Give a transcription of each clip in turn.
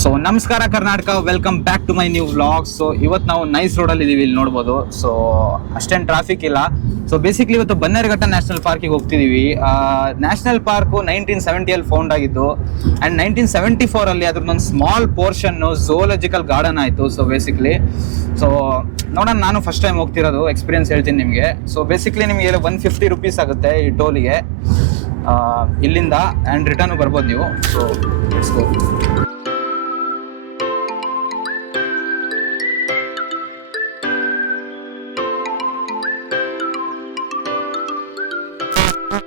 So ನಮಸ್ಕಾರ Karnataka, welcome back to my new vlog. So ಇವತ್ತು ನಾವು ನೈಸ್ ರೋಡಲ್ಲಿ ಇದೀವಿ, ಇಲ್ಲಿ ನೋಡ್ಬೋದು. ಸೊ ಅಷ್ಟೇನು ಟ್ರಾಫಿಕ್ ಇಲ್ಲ. ಸೊ ಬೇಸಿಕ್ಲಿ ಇವತ್ತು ಬನ್ನೇರುಘಟ್ಟ ನ್ಯಾಷನಲ್ ಪಾರ್ಕಿಗೆ ಹೋಗ್ತಿದ್ದೀವಿ. ನ್ಯಾಷನಲ್ ಪಾರ್ಕು 1970 ಫೌಂಡ್ ಆಗಿದ್ದು, ಆ್ಯಂಡ್ 1974 ಅದ್ರದ್ದೊಂದು ಸ್ಮಾಲ್ ಪೋರ್ಷನ್ನು ಝೂಲಾಜಿಕಲ್ ಗಾರ್ಡನ್ ಆಯಿತು. ಸೊ ಬೇಸಿಕ್ಲಿ ನೋಡೋಣ, ನಾನು ಫಸ್ಟ್ ಟೈಮ್ ಹೋಗ್ತಿರೋದು, ಎಕ್ಸ್ಪೀರಿಯನ್ಸ್ ಹೇಳ್ತೀನಿ ನಿಮಗೆ. ಸೊ ಬೇಸಿಕ್ಲಿ ನಿಮಗೆ 150 ರೂಪೀಸ್ ಆಗುತ್ತೆ ಈ ಟೋಲಿಗೆ ಇಲ್ಲಿಂದ, ಆ್ಯಂಡ್ ರಿಟರ್ನು ಬರ್ಬೋದು ನೀವು. So let's go.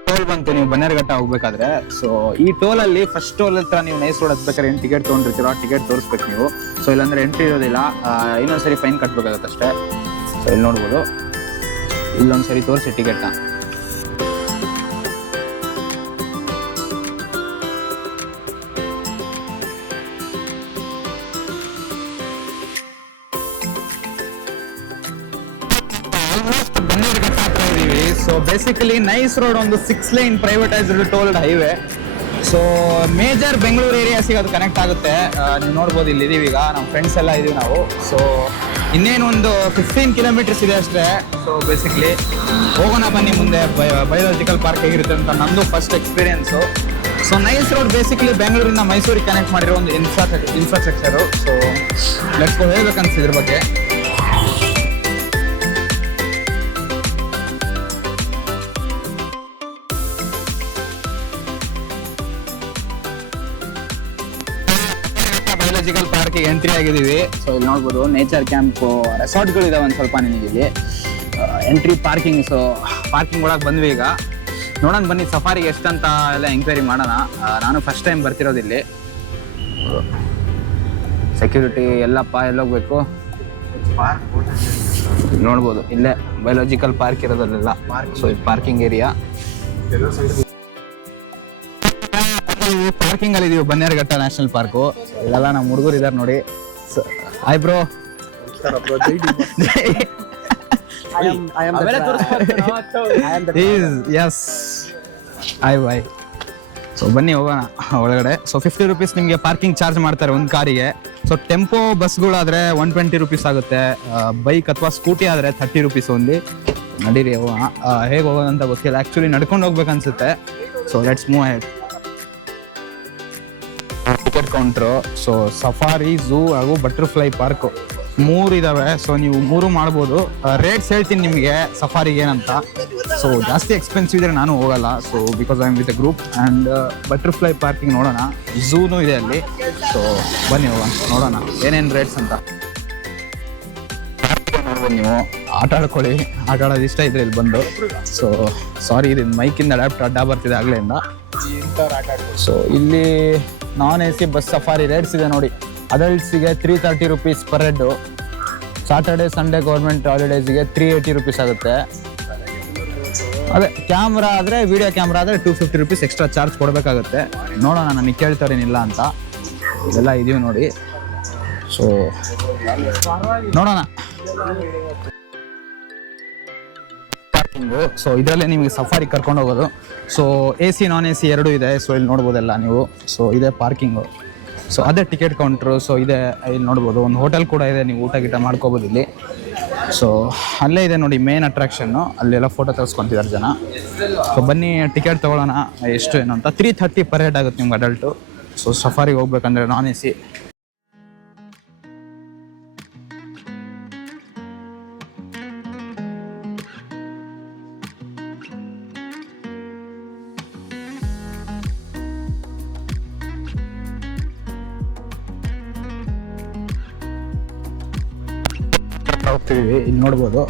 ಟೋಲ್ ಬಂತು ನೀವು ಬನ್ನೇರುಘಟ್ಟ ಹೋಗ್ಬೇಕಾದ್ರೆ. ಸೊ ಈ ಟೋಲ್ ಅಲ್ಲಿ ಫಸ್ಟ್ ಟೋಲ್ ಹತ್ರ ನೀವು ನೈಸ್ ರೋಡ್ ಹತ್ಬೇಕಾದ್ರೆ ಏನು ಟಿಕೆಟ್ ತೊಗೊಂಡಿರ್ತೀರೋ ಆ ಟಿಕೆಟ್ ತೋರಿಸ್ಬೇಕು ನೀವು. ಸೊ ಇಲ್ಲಾಂದ್ರೆ ಎಂಟ್ರಿ ಇರೋದಿಲ್ಲ, ಇನ್ನೊಂದ್ಸರಿ ಫೈನ್ ಕಟ್ಬೇಕಾಗತ್ತೆ ಅಷ್ಟೇ. ಸೊ ಇಲ್ಲಿ ನೋಡ್ಬೋದು, ಇಲ್ಲೊಂದ್ಸರಿ ತೋರಿಸಿ ಟಿಕೆಟ್ನ. ಬನ್ನೇರುಘಟ್ಟ ಹತ್ರ ಇದೀವಿ. ಸೊ ಬೇಸಿಕಲಿ ನೈಸ್ ರೋಡ್ ಒಂದು 6 lane privatized tolled highway. So major Bengaluru ಏರಿಯಾಸಿಗೆ ಅದು ಕನೆಕ್ಟ್ ಆಗುತ್ತೆ. ನೀವು ನೋಡ್ಬೋದು, ಇಲ್ಲಿ ಇದೀವಿ ಈಗ, ನಮ್ಮ ಫ್ರೆಂಡ್ಸ್ ಎಲ್ಲ ಇದೀವಿ ನಾವು. ಸೊ ಇನ್ನೇನು ಒಂದು 15 ಕಿಲೋಮೀಟರ್ಸ್ ಇದೆ ಅಷ್ಟೇ. ಸೊ ಬೇಸಿಕ್ಲಿ ಹೋಗೋಣ ಬನ್ನಿ ಮುಂದೆ. ಬಯೋಲಾಜಿಕಲ್ ಪಾರ್ಕ್ ಹೇಗಿರುತ್ತೆ ಅಂತ ನಂದು first experience. So nice road basically ಬೆಂಗಳೂರಿಂದ ಮೈಸೂರಿಗೆ ಕನೆಕ್ಟ್ ಮಾಡಿರೋ ಒಂದು ಇನ್ಫ್ರಾಸ್ಟ್ರಕ್ಚರು. ಸೊ ಲೆಟ್ಸ್ ಗೋ, ಹೇಳ್ಬೇಕನ್ಸಿದ್ರ ಬಗ್ಗೆ. ಬಯೋಲಾಜಿಕಲ್ ಪಾರ್ಕಿಗೆ ಎಂಟ್ರಿ ಆಗಿದ್ದೀವಿ. ಸೊ ಇಲ್ಲಿ ನೋಡ್ಬೋದು, ನೇಚರ್ ಕ್ಯಾಂಪು, ರೆಸಾರ್ಟ್ಗಳು ಇದಾವೆ ಒಂದು ಸ್ವಲ್ಪ ನಿಮಗೆ ಇಲ್ಲಿ. Entry parking. ಸೊ ಪಾರ್ಕಿಂಗ್ ಒಳಗೆ ಬಂದ್ವಿ ಈಗ. ನೋಡೋಣ ಬನ್ನಿ ಸಫಾರಿಗೆ ಎಷ್ಟಂತ ಎಲ್ಲ ಎಂಕ್ವೈರಿ ಮಾಡೋಣ. ನಾನು ಫಸ್ಟ್ ಟೈಮ್ ಬರ್ತಿರೋದಿಲ್ಲಿ. ಸೆಕ್ಯೂರಿಟಿ ಎಲ್ಲಪ್ಪ, ಎಲ್ಲೋಗ್ಬೇಕು ನೋಡ್ಬೋದು, ಇಲ್ಲೇ ಬಯೋಲಾಜಿಕಲ್ ಪಾರ್ಕ್ ಇರೋದ್ರಲ್ಲೆಲ್ಲ. ಸೊ ಇದು ಪಾರ್ಕಿಂಗ್ ಏರಿಯಾ. ಪಾರ್ಕಿಂಗ್ ಅಲ್ಲಿ ಇದೀವಿ ಬನ್ನೇರುಘಟ್ಟ ನ್ಯಾಷನಲ್ ಪಾರ್ಕು. ಇಲ್ಲೆಲ್ಲ ನಮ್ಮ ಹುಡುಗರು ಇದಾರೆ ನೋಡಿ. Hi bro. Hi boy. So ಬನ್ನಿ ಹೋಗೋಣ ಒಳಗಡೆ. ಸೊ 50 ರೂಪೀಸ್ ನಿಮಗೆ ಪಾರ್ಕಿಂಗ್ ಚಾರ್ಜ್ ಮಾಡ್ತಾರೆ ಒಂದು ಕಾರಿಗೆ. ಸೊ ಟೆಂಪೋ ಬಸ್ಗಳಾದ್ರೆ 120 ರೂಪೀಸ್ ಆಗುತ್ತೆ. ಬೈಕ್ ಅಥವಾ ಸ್ಕೂಟಿ ಆದರೆ 30 ರೂಪೀಸ್ ಓನ್ಲಿ. ನಡೀರಿ ಹೋಗೋಣ. ಹೇಗೆ ಹೋಗೋದಂತ ಗೊತ್ತಿಲ್ಲ, ಆ್ಯಕ್ಚುಲಿ ನಡ್ಕೊಂಡು ಹೋಗ್ಬೇಕನ್ಸುತ್ತೆ. So let's move ahead. Ticket counter. So safari, zoo ಹಾಗೂ ಬಟರ್ಫ್ಲೈ ಪಾರ್ಕು 3 ಇದಾವೆ. ಸೊ ನೀವು 3 ಮಾಡ್ಬೋದು. ರೇಟ್ಸ್ ಹೇಳ್ತೀನಿ ನಿಮಗೆ ಸಫಾರಿಗೆ ಏನಂತ. ಸೊ ಜಾಸ್ತಿ ಎಕ್ಸ್ಪೆನ್ಸಿವ್ ಇದ್ರೆ ನಾನು ಹೋಗಲ್ಲ. So because I am with A group. And butterfly parking ನೋಡೋಣ, ಝೂನು ಇದೆ ಅಲ್ಲಿ. ಸೊ ಬನ್ನಿ ಹೋಗೋಣ, ನೋಡೋಣ ಏನೇನು ರೇಟ್ಸ್ ಅಂತ. ನೋಡ್ಬೋದು ನೀವು, ಆಟ ಆಡ್ಕೊಳ್ಳಿ. ಆಟ ಆಡೋದು ಇಷ್ಟ ಇದ್ರೆ ಇಲ್ಲಿ ಬಂದು. ಸೊ ಸಾರಿ, ಇದು ಮೈಕಿಂದ ಅಡ್ಡ ಬರ್ತಿದೆ ಆಗ್ಲಿಂದ. ಸೊ ಇಲ್ಲಿ ನಾನ್ AC ಬಸ್ ಸಫಾರಿ ರೇಟ್ಸ್ ಇದೆ ನೋಡಿ. ಅಡಲ್ಟ್ಸಿಗೆ 330 rupees per head. Saturday Sunday government ಹಾಲಿಡೇಸ್ಗೆ 380 ರೂಪೀಸ್ ಆಗುತ್ತೆ. ಅದೇ ಕ್ಯಾಮ್ರಾ ಆದರೆ, ವಿಡಿಯೋ ಕ್ಯಾಮ್ರಾ ಆದರೆ 250 ರೂಪೀಸ್ ಎಕ್ಸ್ಟ್ರಾ ಚಾರ್ಜ್ ಕೊಡಬೇಕಾಗುತ್ತೆ. ನೋಡೋಣ, ನನಗೆ ಕೇಳ್ತಾರೇನಿಲ್ಲ ಅಂತ. ಇದೆಲ್ಲ ಇದೀವಿ ನೋಡಿ. ಸೊ ನೋಡೋಣ. ಪಾರ್ಕಿಂಗು. ಸೊ ಇದರಲ್ಲೇ ನಿಮಗೆ ಸಫಾರಿ ಕರ್ಕೊಂಡು ಹೋಗೋದು. ಸೊ AC ನಾನ್ AC ಎರಡೂ ಇದೆ. ಸೊ ಇಲ್ಲಿ ನೋಡ್ಬೋದೆಲ್ಲ ನೀವು. ಸೊ ಇದೆ ಪಾರ್ಕಿಂಗು. ಸೊ ಅದೇ ಟಿಕೆಟ್ ಕೌಂಟ್ರು. ಸೊ ಇದೆ, ಇಲ್ಲಿ ನೋಡ್ಬೋದು, ಒಂದು ಹೋಟೆಲ್ ಕೂಡ ಇದೆ, ನೀವು ಊಟ ಗೀಟ ಮಾಡ್ಕೋಬೋದು ಇಲ್ಲಿ. ಸೊ ಅಲ್ಲೇ ಇದೆ ನೋಡಿ ಮೇನ್ ಅಟ್ರಾಕ್ಷನ್ನು. ಅಲ್ಲೆಲ್ಲ ಫೋಟೋ ತೆಗೆಸ್ಕೊತಿದ್ದಾರೆ ಜನ. ಸೊ ಬನ್ನಿ ಟಿಕೆಟ್ ತೊಗೊಳ್ಳೋಣ, ಎಷ್ಟು ಏನು ಅಂತ. 330 ಪರ್ ಹೆಡ್ ಆಗುತ್ತೆ ನಿಮ್ಗೆ ಅಡಲ್ಟು. ಸೊ ಸಫಾರಿಗೆ ಹೋಗ್ಬೇಕಂದ್ರೆ ನಾನ್ AC. ಹೋಗ್ತಿದ್ದೀವಿ, ಇಲ್ಲಿ ನೋಡ್ಬೋದು.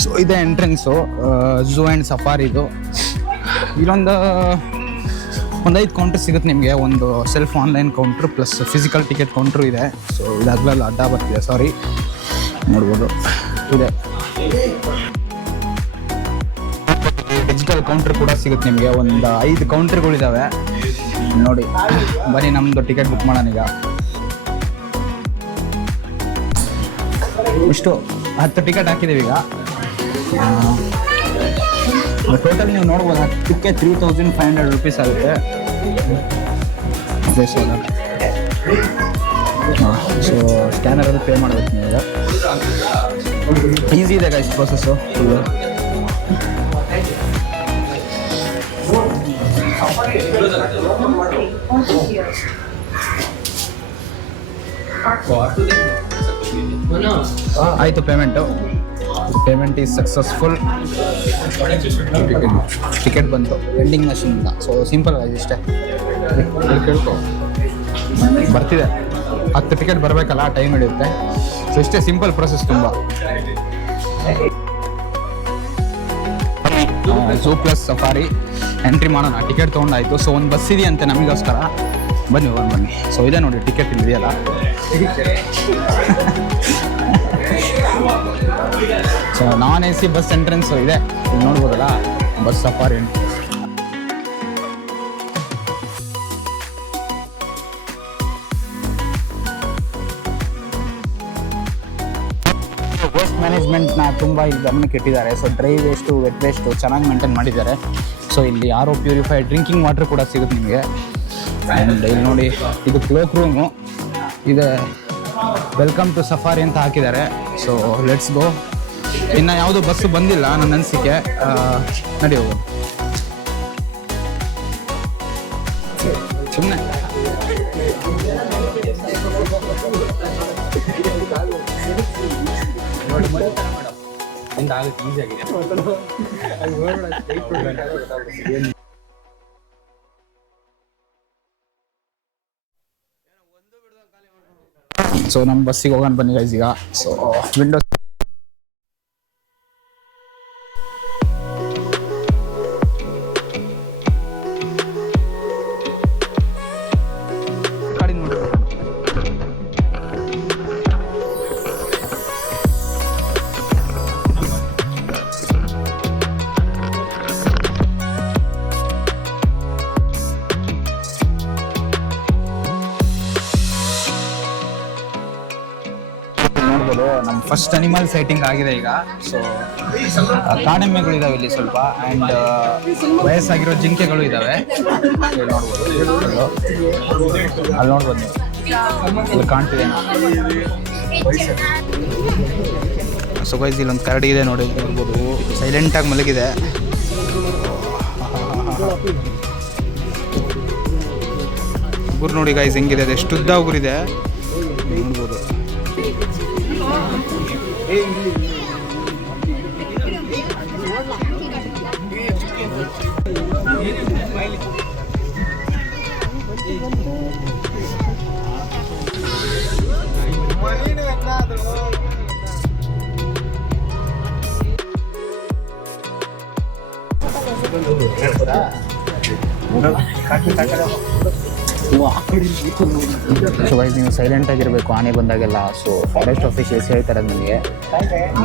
ಸೊ ಇದೆ ಎಂಟ್ರೆನ್ಸು ಝೂ ಆ್ಯಂಡ್ ಸಫಾರಿದು. ಇಲ್ಲೊಂದು 5 ಕೌಂಟರ್ ಸಿಗುತ್ತೆ ನಿಮಗೆ. ಒಂದು self online counter plus physical ticket counter ಇದೆ. ಸೊ ಇದಾಗಲೆಲ್ಲ ಅಡ್ಡ ಬರ್ತಿದೆ, ಸಾರಿ. ನೋಡ್ಬೋದು, ಇದೆ ಡಿಜಿಟಲ್ ಕೌಂಟ್ರ್ ಕೂಡ ಸಿಗುತ್ತೆ ನಿಮಗೆ. ಒಂದು 5 ಕೌಂಟ್ರ್ಗಳಿದ್ದಾವೆ ನೋಡಿ. ಬನ್ನಿ ನಮ್ಮದು ಟಿಕೆಟ್ ಬುಕ್ ಮಾಡೋಣ ಈಗ. ಇಷ್ಟು 10 ಟಿಕೆಟ್ ಹಾಕಿದ್ದೀವಿ ಈಗ. ಟೋಟಲ್ ನೀವು ನೋಡ್ಬೋದು, 10ಕ್ಕೆ 3500 ರೂಪೀಸ್ ಆಗುತ್ತೆ. ಸ್ಕ್ಯಾನರಲ್ಲಿ ಪೇ ಮಾಡಬೇಕು ನೀವು. ಈಸಿ ಇದೆ ಗೈಸ್ ಪ್ರೊಸೆಸ್ಸು ಫುಲ್ಲು. ಆಯಿತು ಪೇಮೆಂಟ್ ಈಸ್ ಸಕ್ಸಸ್ಫುಲ್. ಟಿಕೆಟ್ ಬಂತು ವೆಂಡಿಂಗ್ ಮಷೀನಿಂದ. ಸೊ ಸಿಂಪಲ್ ಆಗಿ ಇಷ್ಟೇ ಕೇಳ್ಕೊ ಬರ್ತಿದೆ. 10 ಟಿಕೆಟ್ ಬರಬೇಕಲ್ಲ, ಟೈಮ್ ಹಿಡಿಯುತ್ತೆ. ಸೊ ಇಷ್ಟೇ ಸಿಂಪಲ್ ಪ್ರೊಸೆಸ್ ತುಂಬ. ಝೂ ಪ್ಲಸ್ ಸಫಾರಿ ಎಂಟ್ರಿ ಮಾಡೋಣ. ಟಿಕೆಟ್ ತೊಗೊಂಡಾಯ್ತು. ಸೊ ಒಂದು ಬಸ್ ಇದೆಯಂತೆ ನಮಗೋಸ್ಕರ. ಬನ್ನಿ. ಸೊ ಇದೆ ನೋಡಿ ಟಿಕೆಟ್ ಇದೆಯಲ್ಲ. So non AC bus entrance ಇದೆ, ಇಲ್ಲಿ ನೋಡ್ಬೋದಲ್ಲ, ಬಸ್ ಸಫಾರಿ. ವೇಸ್ಟ್ ಮ್ಯಾನೇಜ್ಮೆಂಟ್ನ ತುಂಬ ಇಲ್ಲಿ ಗಮನಕ್ಕೆ ಇಟ್ಟಿದ್ದಾರೆ. So dry waste, wet waste ಚೆನ್ನಾಗಿ ಮೇಂಟೈನ್ ಮಾಡಿದ್ದಾರೆ. ಸೊ ಇಲ್ಲಿ RO ಪ್ಯೂರಿಫೈಡ್ ಡ್ರಿಂಕಿಂಗ್ ವಾಟರ್ ಕೂಡ ಸಿಗುತ್ತೆ ನಿಮಗೆ. ಆ್ಯಂಡ್ ಇಲ್ಲಿ ನೋಡಿ, ಇದು ಕ್ಲೋಕ್ ರೂಮು ಇದೆ. ವೆಲ್ಕಮ್ ಟು ಸಫಾರಿ ಅಂತ ಹಾಕಿದ್ದಾರೆ. So let's go. ಇನ್ನು ಯಾವುದೂ ಬಸ್ಸು ಬಂದಿಲ್ಲ ನನ್ನ ಅನಿಸಿಕೆ. ನಡಿ ಹೋಗು ಸುಮ್ಮನೆ. ಸೊ ನಮ್ಮ ಬಸ್ಸಿಗೆ ಹೋಗೋಣ ಬನ್ನಿ ಗೈಸ್ ಈಗ. ಸೊ ವಿಂಡೋ ನೋಡ್ಬೋದು. ನಮ್ಮ ಫಸ್ಟ್ ಅನಿಮಲ್ ಸೈಟಿಂಗ್ ಆಗಿದೆ ಈಗ. ಸೊ ಕಾಡೆಮ್ಮೆಗಳು ಇದಾವೆ ಇಲ್ಲಿ ಸ್ವಲ್ಪ. ಆ್ಯಂಡ್ ವಯಸ್ಸಾಗಿರೋ ಜಿಂಕೆಗಳು ಇದ್ದಾವೆ. ನೋಡ್ಬೋದು, ಅಲ್ಲಿ ನೋಡ್ಬೋದು ನೀವು, ಇಲ್ಲಿ ಕಾಣ್ತಿದೆ. ಸೊ ಗೈಸ್ ಇಲ್ಲೊಂದು ಕರಡಿ ಇದೆ ನೋಡಿ, ನೋಡ್ಬೋದು. ಸೈಲೆಂಟಾಗಿ ಮಲಗಿದೆ. ಉಗುರು ನೋಡಿ ಗೈಸ್ ಹೆಂಗಿದೆ, ಅದು ಎಷ್ಟು ಉದ್ದ ಉಗುರಿದೆ ನೋಡ್ಬೋದು. ಸೊ ಗೈಸ್ ನೀವು ಸೈಲೆಂಟ್ ಆಗಿರಬೇಕು ಆನೆ ಬಂದಾಗೆಲ್ಲ. ಸೊ ಫಾರೆಸ್ಟ್ ಆಫೀಷಿಯಲ್ಸ್ ಹೇಳ್ತಾರೆ ನನಗೆ.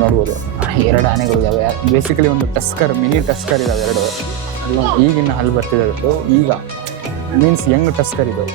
ನೋಡ್ಬೋದು 2 ಆನೆಗಳು ಇದ್ದಾವೆ. ಬೇಸಿಕಲಿ ಒಂದು ಟಸ್ಕರ್, ಮಿನಿ ಟಸ್ಕರ್ ಇದ್ದಾವೆ 2. ಈಗಿನ ಹಲ್ಲು ಬರ್ತಿದೆ ಅದು. ಈಗ ಮೀನ್ಸ್ ಯಂಗ್ ಟಸ್ಕರ್ ಇದು.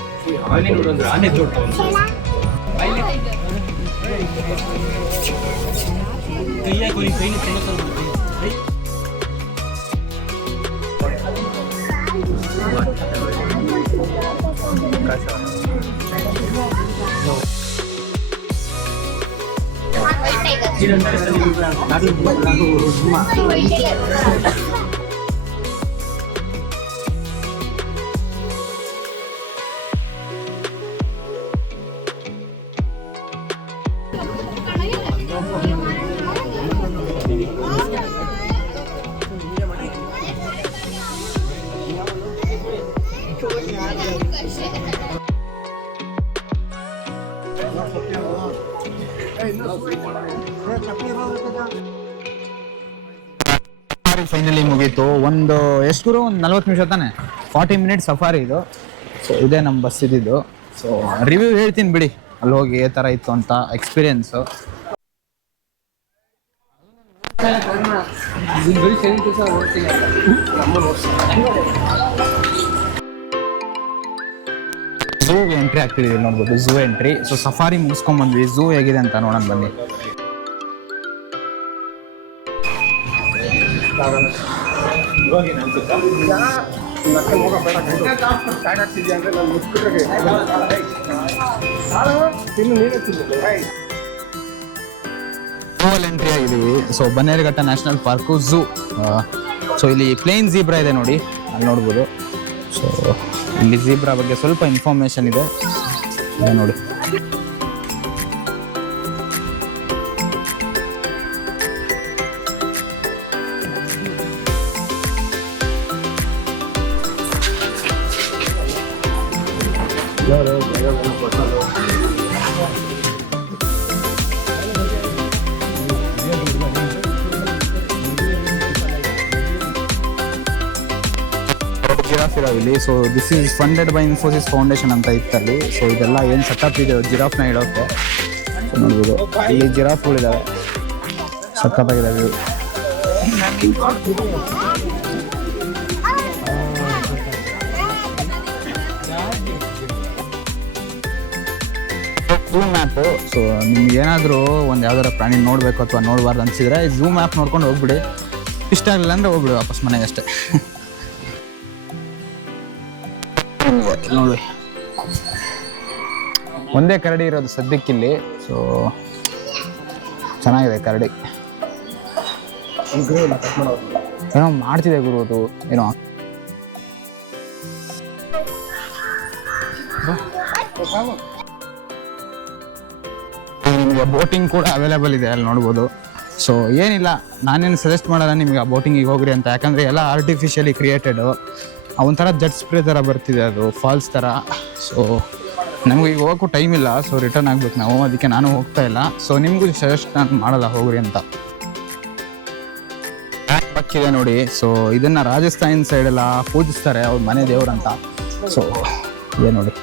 ಫೈನಲಿ ಮುಗೀತು. ಒಂದು ಎಷ್ಟು ಗುರು, ಒಂದು 40 ನಿಮಿಷ ತಾನೆ, 40 ಮಿನಿಟ್ಸ್ ಸಫಾರಿ ಇದು. ಸೊ ಇದೇ ನಮ್ಮ ಬಸ್ ಇದ್ದಿದ್ದು. ಸೊ ರಿವ್ಯೂ ಹೇಳ್ತೀನಿ ಬಿಡಿ, ಅಲ್ಲಿ ಹೋಗಿ ಯಾವ ಥರ ಇತ್ತು ಅಂತ ಎಕ್ಸ್ಪೀರಿಯನ್ಸು. ಝೂಗೆ ಎಂಟ್ರಿ ಆಗ್ತಿದ್ದೀವಿ ನೋಡ್ಬೋದು, ಝೂ ಎಂಟ್ರಿ. ಸೊ ಸಫಾರಿ ಮುಗಿಸ್ಕೊಂಡ್ಬಂದ್ವಿ, ಝೂ ಹೇಗಿದೆ ಅಂತ ನೋಡೋಣ ಬನ್ನಿ. ಇವಾಗ ಅನ್ಸುತ್ತಾ ಎಂಟ್ರಿ ಆಗಿದ್ದೀವಿ. So Bannerghatta national park zoo. So ಇಲ್ಲಿ ಪ್ಲೇನ್ ಝೀಬ್ರಾ ಇದೆ ನೋಡಿ, ಅಲ್ಲಿ ನೋಡ್ಬೋದು. ಸೊ ಇಲ್ಲಿ ಝೀಬ್ರಾ ಬಗ್ಗೆ ಸ್ವಲ್ಪ ಇನ್ಫಾರ್ಮೇಶನ್ ಇದೆ ನೋಡಿ. ಜಿರಾಫ್ ಇದಾವಿಲ್ಲಿ. So this is funded by Infosys foundation ಅಂತ ಇತ್ತಲ್ಲಿ. ಸೊ ಇದೆಲ್ಲ ಏನು ಸೆಟಪ್ ಇದೆ ಜಿರಾಫ್ನ ಇಡೋಕ್ಕೆ ನೋಡ್ಬೋದು. ಇಲ್ಲಿ ಜಿರಾಫ್ಗಳಿದ್ದಾವೆ, ಸಖತ್ತಾಗಿದ್ದಾವೆ. Zoo map. ಸೊ ನಿಮ್ಗೆ ಏನಾದರೂ ಒಂದು ಯಾವ್ದಾರ ಪ್ರಾಣಿ ನೋಡಬೇಕು ಅಥವಾ ನೋಡಬಾರ್ದು ಅನಿಸಿದ್ರೆ ಝೂ ಮ್ಯಾಪ್ ನೋಡ್ಕೊಂಡು ಹೋಗ್ಬಿಡಿ. ಇಷ್ಟ ಆಗಲಿಲ್ಲ ಅಂದರೆ ಹೋಗ್ಬಿಡಿ ವಾಪಸ್ ಮನೆಗೆ ಅಷ್ಟೇ. ನೋಡಿ ಒಂದೇ ಕರಡಿ ಇರೋದು ಸದ್ಯಕ್ಕಿಲ್ಲಿ. ಸೊ ಚೆನ್ನಾಗಿದೆ ಕರಡಿ. ಏನೋ ಮಾಡ್ತಿದೆ ಗುರು ಅದು ಏನೋ. ನಿಮಗೆ ಬೋಟಿಂಗ್ ಕೂಡ ಅವೈಲೇಬಲ್ ಇದೆ, ಅಲ್ಲಿ ನೋಡ್ಬೋದು. ಸೊ ಏನಿಲ್ಲ, ನಾನೇನು ಸಜೆಸ್ಟ್ ಮಾಡಲ್ಲ ನಿಮಗೆ ಆ ಬೋಟಿಂಗಿಗೆ ಹೋಗ್ರಿ ಅಂತ, ಯಾಕಂದರೆ ಎಲ್ಲ ಆರ್ಟಿಫಿಷಿಯಲಿ ಕ್ರಿಯೇಟೆಡು. ಒಂಥರ ಜೆಟ್ ಸ್ಪ್ರೇ ಥರ ಬರ್ತಿದೆ, ಅದು ಫಾಲ್ಸ್ ಥರ. ಸೊ ನಮಗೆ ಈಗ ಹೋಗೋಕ್ಕೂ ಟೈಮ್ ಇಲ್ಲ, ಸೊ ರಿಟರ್ನ್ ಆಗ್ಬೇಕು ನಾವು, ಅದಕ್ಕೆ ನಾನು ಹೋಗ್ತಾ ಇಲ್ಲ. ಸೊ ನಿಮಗೂ ಸಜೆಸ್ಟ್ ನಾನು ಮಾಡಲ್ಲ ಹೋಗ್ರಿ ಅಂತ. ಬ್ಲ್ಯಾಕ್ ಬಕ್ ಇದೆ ನೋಡಿ. ಸೊ ಇದನ್ನು ರಾಜಸ್ಥಾನ್ ಸೈಡೆಲ್ಲ ಪೂಜಿಸ್ತಾರೆ, ಅವ್ರ ಮನೆ ದೇವ್ರಂತ. ಸೊ ಇದೆ ನೋಡಿ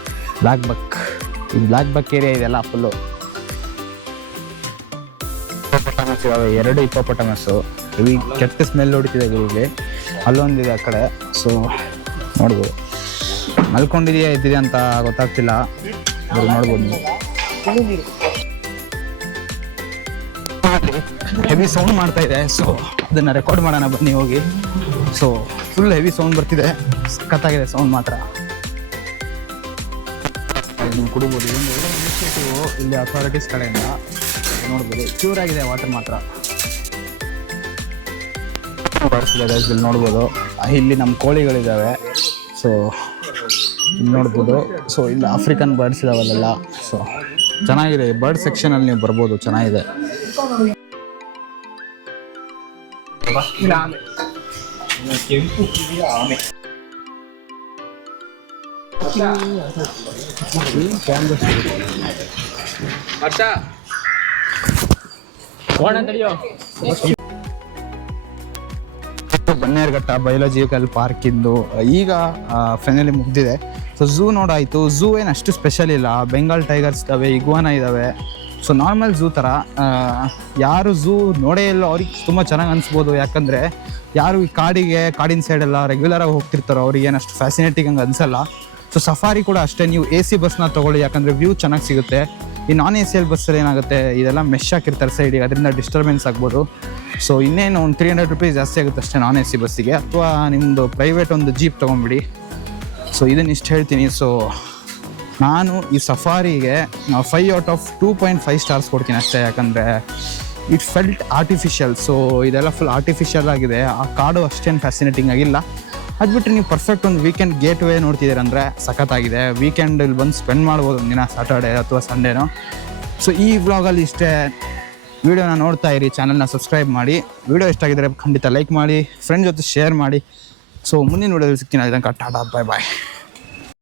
ಬ್ಲ್ಯಾಕ್ ಬಕ್. ಈ ಬ್ಲ್ಯಾಕ್ ಬಕ್ ಏರಿಯಾ ಇದೆಲ್ಲ ಫುಲ್ಲು ಹಿಪ್ಪೋಪೊಟಮಸ್ ಇದಾವೆ, 2 ಹಿಪ್ಪೋಪೊಟಮಸ್ಸು. ಹೆವಿ ಕೆಟ್ಟ ಸ್ಮೆಲ್ ಹೊಡಿತಿದೆ ಗುರುಗೆ. ಅಲ್ಲೊಂದಿದೆ ಆ ಕಡೆ. ಸೊ ನೋಡ್ಬೋದು, ಮಲ್ಕೊಂಡಿದೆಯಾ ಎದ್ದಿದೆ ಅಂತ ಗೊತ್ತಾಗ್ತಿಲ್ಲ, ನೋಡ್ಬೋದು ನೀವು. ಹೆವಿ ಸೌಂಡ್ ಮಾಡ್ತಾ ಇದೆ. ಸೊ ಅದನ್ನು ರೆಕಾರ್ಡ್ ಮಾಡೋಣ ಬನ್ನಿ ಹೋಗಿ. ಸೊ ಫುಲ್ ಹೆವಿ ಸೌಂಡ್ ಬರ್ತಿದೆ, ಸಖತ್ತಾಗಿದೆ ಸೌಂಡ್ ಮಾತ್ರ. ನೀವು ಕುಡಿಬೋದು. ಇದೊಂದು ಒಳ್ಳೆ ಇನಿಷಿಯೇಟಿವ್ ಇಲ್ಲಿ ಅಥಾರಿಟೀಸ್ ಕಡೆಯಿಂದ, ನೋಡ್ಬೋದು. ಪ್ಯೂರ್ ಆಗಿದೆ ವಾಟರ್ ಮಾತ್ರ. ಇಲ್ಲಿ ನೋಡ್ಬೋದು, ಇಲ್ಲಿ ನಮ್ಮ ಕೋಳಿಗಳಿದ್ದಾವೆ. ಸೊ ಇಲ್ಲಿ ನೋಡ್ಬೋದು. ಸೊ ಇಲ್ಲಿ ಆಫ್ರಿಕನ್ ಬರ್ಡ್ಸ್ ಇದಾವಲ್ಲೆಲ್ಲ. ಸೊ ಚೆನ್ನಾಗಿದೆ, ಬರ್ಡ್ ಸೆಕ್ಷನಲ್ಲಿ ನೀವು ಬರ್ಬೋದು, ಚೆನ್ನಾಗಿದೆ. ಬನ್ನೇರುಘಟ್ಟ ಬಯೋಲಾಜಿಕಲ್ ಪಾರ್ಕ್ ಇಂದು ಈಗ ಫೈನಲಿ ಮುಗ್ದಿದೆ. So zoo ನೋಡಾಯಿತು. ಝೂ ಏನು ಅಷ್ಟು ಸ್ಪೆಷಲ್ ಇಲ್ಲ. ಬೆಂಗಾಲ್ ಟೈಗರ್ಸ್ ಇದ್ದಾವೆ, ಇಗ್ವಾನ ಇದ್ದಾವೆ. ಸೊ ನಾರ್ಮಲ್ ಝೂ ಥರ. ಯಾರು ಝೂ ನೋಡೇ ಇಲ್ಲ ಅವ್ರಿಗೆ ತುಂಬ ಚೆನ್ನಾಗಿ ಅನಿಸ್ಬೋದು, ಯಾಕಂದರೆ ಯಾರು ಈ ಕಾಡಿನ ಸೈಡೆಲ್ಲ ರೆಗ್ಯುಲರಾಗಿ ಹೋಗ್ತಿರ್ತಾರೋ ಅವ್ರಿಗೆ ಏನು ಅಷ್ಟು ಫ್ಯಾಸಿನೇಟಿಂಗ್ ಹಂಗೆ ಅನಿಸಲ್ಲ. ಸೊ ಸಫಾರಿ ಕೂಡ ಅಷ್ಟೇ, ನೀವು AC ಬಸ್ನ ತೊಗೊಳ್ಳಿ, ಯಾಕಂದರೆ ವ್ಯೂ ಚೆನ್ನಾಗಿ ಸಿಗುತ್ತೆ. ಈ ನಾನ್ ACL ಬಸ್ಸಲ್ಲಿ ಏನಾಗುತ್ತೆ, ಇದೆಲ್ಲ ಮೆಶ್ ಹಾಕಿರ್ತಾರೆ ಸೈಡಿಗೆ, ಅದರಿಂದ ಡಿಸ್ಟರ್ಬೆನ್ಸ್ ಆಗ್ಬೋದು. ಸೊ ಇನ್ನೇನು ಒಂದು 300 ರೂಪೀಸ್ ಜಾಸ್ತಿ ಆಗುತ್ತೆ ಅಷ್ಟೇ ನಾನ್ AC ಬಸ್ಸಿಗೆ. ಅಥವಾ ನಿಮ್ಮದು ಪ್ರೈವೇಟ್ ಒಂದು ಜೀಪ್ ತೊಗೊಂಬಿಡಿ. ಸೊ ಇದನ್ನು ಇಷ್ಟು ಹೇಳ್ತೀನಿ. ಸೊ ನಾನು ಈ ಸಫಾರಿಗೆ 5 ಔಟ್ ಆಫ್ 2.5 ಸ್ಟಾರ್ಸ್ ಕೊಡ್ತೀನಿ ಅಷ್ಟೇ, ಯಾಕಂದರೆ ಇಟ್ ಫೆಲ್ಟ್ ಆರ್ಟಿಫಿಷಿಯಲ್. ಸೊ ಇದೆಲ್ಲ ಫುಲ್ ಆರ್ಟಿಫಿಷಿಯಲ್ ಆಗಿದೆ. ಆ ಕಾಡು ಅಷ್ಟೇನು ಫ್ಯಾಸಿನೇಟಿಂಗ್ ಆಗಿಲ್ಲ. ಅದು ಬಿಟ್ಟರೆ ನೀವು ಪರ್ಫೆಕ್ಟ್ ಒಂದು ವೀಕೆಂಡ್ ಗೇಟ್ ವೇ ನೋಡ್ತಿದ್ದೀರಂದರೆ ಸಖತ್ತಾಗಿದೆ. ವೀಕೆಂಡಲ್ಲಿ ಬಂದು ಸ್ಪೆಂಡ್ ಮಾಡ್ಬೋದು ಒಂದಿನ, ಸ್ಯಾಟರ್ಡೇ ಅಥವಾ ಸಂಡೇನೋ. ಸೊ ಈ ವ್ಲಾಗಲ್ಲಿ ಇಷ್ಟೇ. ವೀಡಿಯೋನ ನೋಡ್ತಾ ಇರಿ, ಚಾನಲ್ನ ಸಬ್ಸ್ಕ್ರೈಬ್ ಮಾಡಿ. ವೀಡಿಯೋ ಇಷ್ಟ ಆಗಿದ್ರೆ ಖಂಡಿತ ಲೈಕ್ ಮಾಡಿ, ಫ್ರೆಂಡ್ ಜೊತೆ ಶೇರ್ ಮಾಡಿ. ಸೊ ಮುಂದಿನ ವೀಡಿಯೋದಲ್ಲಿ ಸಿಗ್ತೀನಿ. ಅದಕ್ಕೆ ಟಾಟಾ, ಬಾಯ್ ಬಾಯ್.